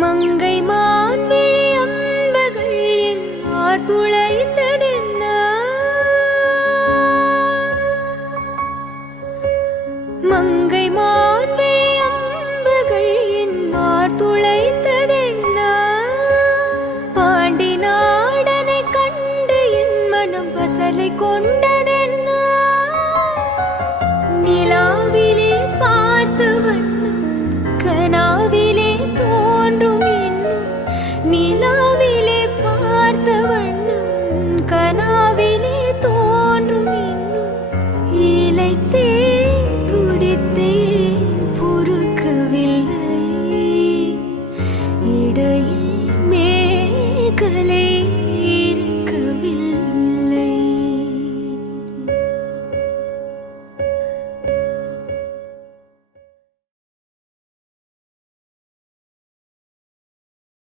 மங்கை மான் விழி அம்புகள் என்னார் துளைத்ததென்ன மங்கை மான் விழி அம்புகள் என்னார் துளைத்ததென்ன பாண்டி நாடனை கண்டு என் மனம் பசலை கொண்டு